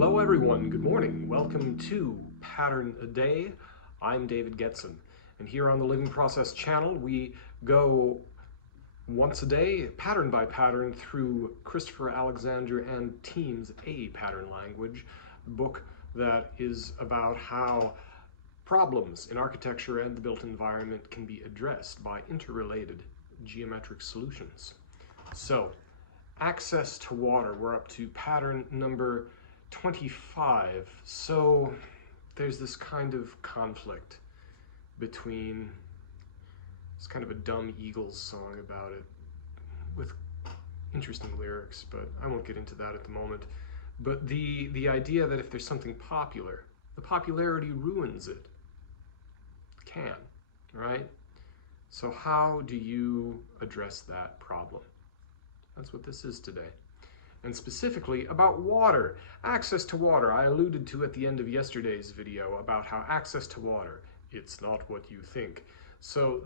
Hello everyone, good morning. Welcome to Pattern a Day. I'm David Getson, and here on the Living Process channel we go once a day, pattern by pattern, through Christopher Alexander and Team's A Pattern Language, a book that is about how problems in architecture and the built environment can be addressed by interrelated geometric solutions. So, access to water, we're up to pattern number 25. So there's this kind of conflict between, it's kind of a dumb Eagles song about it with interesting lyrics, but I won't get into that at the moment. But the idea that if there's something popular, the popularity ruins it. Can, right? So how do you address that problem? That's what this is today. And specifically about water, access to water. I alluded to at the end of yesterday's video about how access to water, it's not what you think. So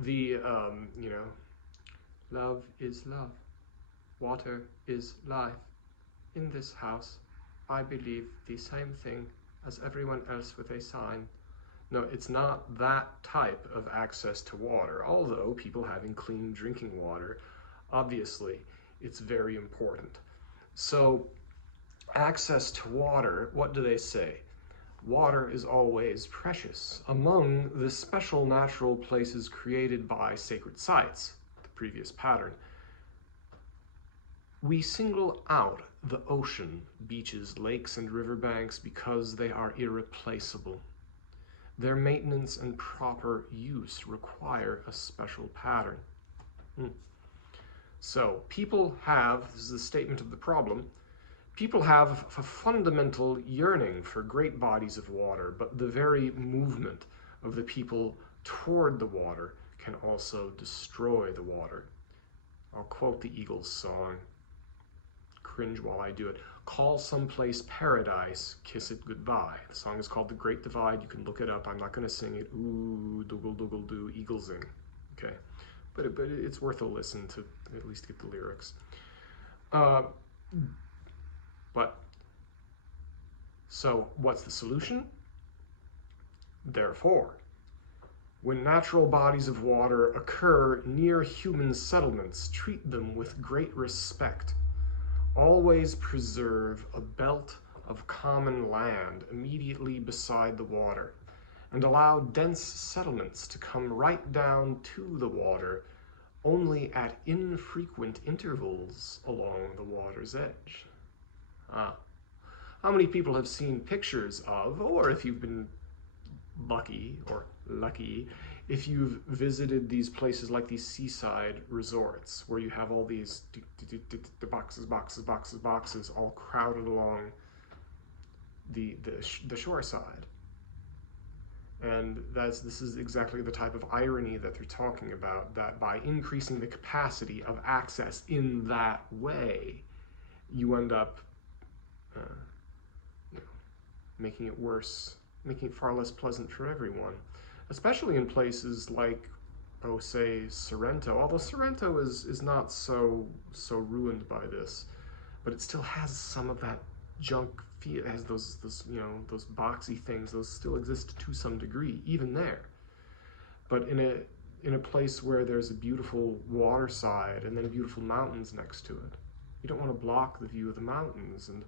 love is love, water is life. In this house, I believe the same thing as everyone else with a sign. No, it's not that type of access to water, although people having clean drinking water, obviously, it's very important. So, access to water, what do they say? Water is always precious. Among the special natural places created by sacred sites, the previous pattern, we single out the ocean, beaches, lakes, and riverbanks because they are irreplaceable. Their maintenance and proper use require a special pattern. So people have, this is the statement of the problem, people have a fundamental yearning for great bodies of water, but the very movement of the people toward the water can also destroy the water. I'll quote the Eagles song, cringe while I do it. Call someplace paradise, kiss it goodbye. The song is called The Great Divide. You can look it up. I'm not going to sing it. Ooh, doogle doogle doo, Eaglesing. Okay. But it's worth a listen to at least get the lyrics. So what's the solution? Therefore, when natural bodies of water occur near human settlements, treat them with great respect. Always preserve a belt of common land immediately beside the water, and allow dense settlements to come right down to the water only at infrequent intervals along the water's edge. How many people have seen pictures of, or if you've been lucky, if you've visited these places like these seaside resorts where you have all these boxes all crowded along the shore side? And this is exactly the type of irony that they're talking about, that by increasing the capacity of access in that way, you end up making it worse, making it far less pleasant for everyone, especially in places like, oh, say, Sorrento. Although Sorrento is not so ruined by this, but it still has some of that junk feel. It has those boxy things. Those still exist to some degree, even there. But in a place where there's a beautiful water side and then beautiful mountains next to it, you don't want to block the view of the mountains. And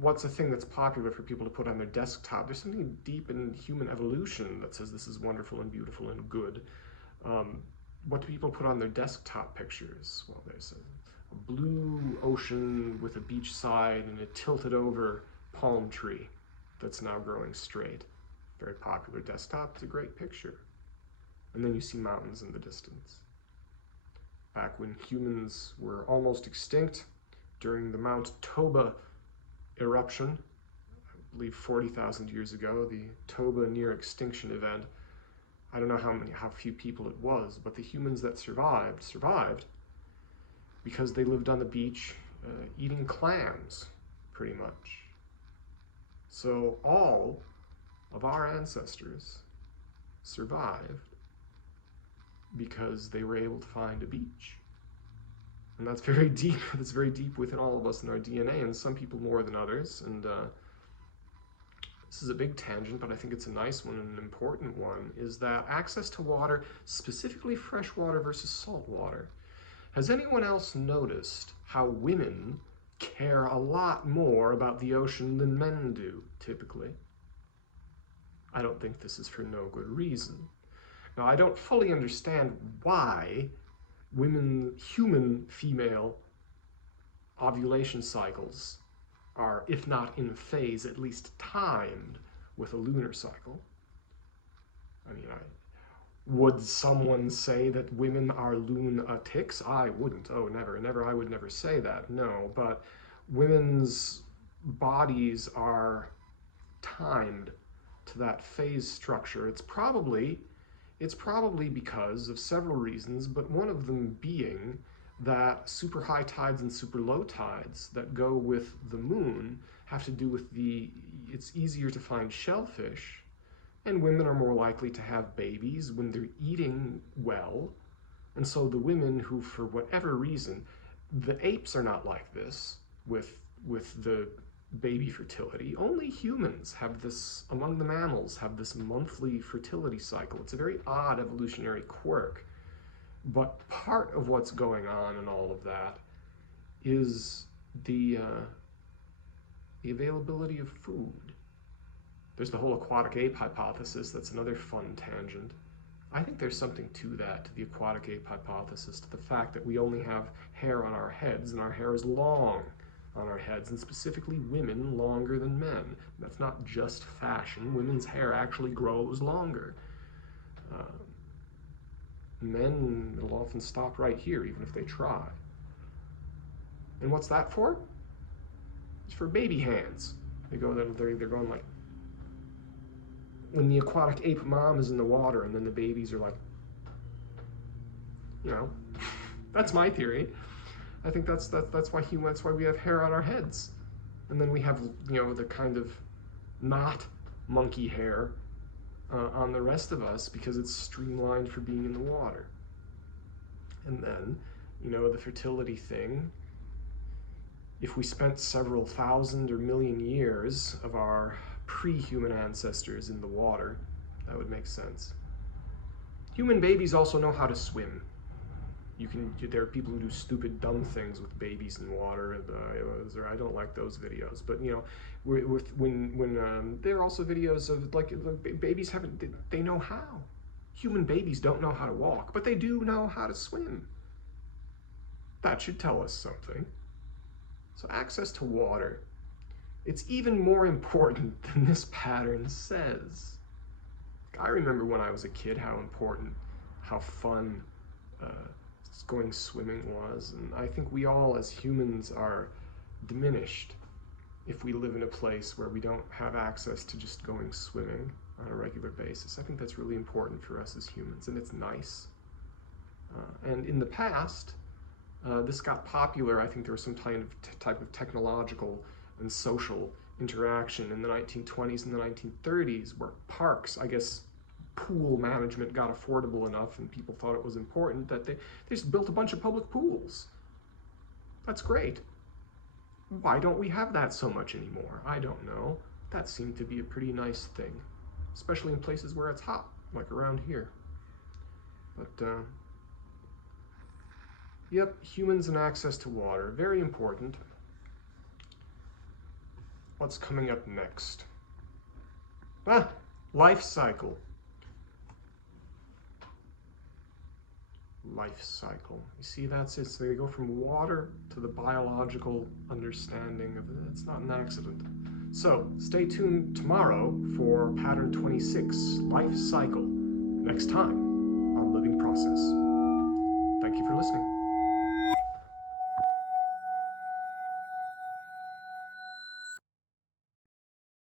what's a thing that's popular for people to put on their desktop? There's something deep in human evolution that says this is wonderful and beautiful and good. What do people put on their desktop pictures? Well, there's a blue ocean with a beach side and a tilted over palm tree that's now growing straight. Very popular desktop. It's a great picture. And then you see mountains in the distance. Back when humans were almost extinct, during the Mount Toba eruption, I believe 40,000 years ago, the Toba near extinction event, I don't know how few people it was, but the humans that survived because they lived on the beach eating clams, pretty much. So all of our ancestors survived because they were able to find a beach. And that's very deep. That's very deep within all of us in our DNA, and some people more than others. And this is a big tangent, but I think it's a nice one and an important one, is that access to water, specifically fresh water versus salt water. Has anyone else noticed how women care a lot more about the ocean than men do, typically? I don't think this is for no good reason. Now, I don't fully understand why human female ovulation cycles are, if not in phase, at least timed with a lunar cycle. I mean, would someone say that women are lunatics? I wouldn't. Oh, never. I would never say that. No, but women's bodies are timed to that phase structure. It's probably because of several reasons, but one of them being that super high tides and super low tides that go with the moon have to do with it's easier to find shellfish, and women are more likely to have babies when they're eating well. And so the women who, for whatever reason, the apes are not like this with the baby fertility. Only humans have this, among the mammals, have this monthly fertility cycle. It's a very odd evolutionary quirk. But part of what's going on in all of that is the availability of food. There's the whole aquatic ape hypothesis. That's another fun tangent. I think there's something to that, to the aquatic ape hypothesis, to the fact that we only have hair on our heads, and our hair is long on our heads, and specifically women longer than men. That's not just fashion. Women's hair actually grows longer. Men will often stop right here, even if they try. And what's that for? It's for baby hands. They're going like, when the aquatic ape mom is in the water, and then the babies are like, that's my theory. I think that's why we have hair on our heads, and then we have the kind of not monkey hair on the rest of us, because it's streamlined for being in the water. And then the fertility thing. If we spent several thousand or million years of our pre-human ancestors in the water, that would make sense. Human babies also know how to swim. There are people who do stupid, dumb things with babies in water. I don't like those videos. But when there are also videos of babies they know how. Human babies don't know how to walk, but they do know how to swim. That should tell us something. So access to water, it's even more important than this pattern says. I remember when I was a kid how important, how fun going swimming was, and I think we all as humans are diminished if we live in a place where we don't have access to just going swimming on a regular basis. I think that's really important for us as humans, and it's nice. And in the past, this got popular. I think there was some type of technological and social interaction in the 1920s and the 1930s, where parks, I guess, pool management got affordable enough and people thought it was important that they just built a bunch of public pools. That's great. Why don't we have that so much anymore? I don't know. That seemed to be a pretty nice thing, especially in places where it's hot, like around here. But, yep, humans and access to water, very important. What's coming up next? Life cycle. Life cycle. You see, that's it. So they go from water to the biological understanding of it. It's not an accident. So stay tuned tomorrow for pattern 26, life cycle, next time on Living Process. Thank you for listening.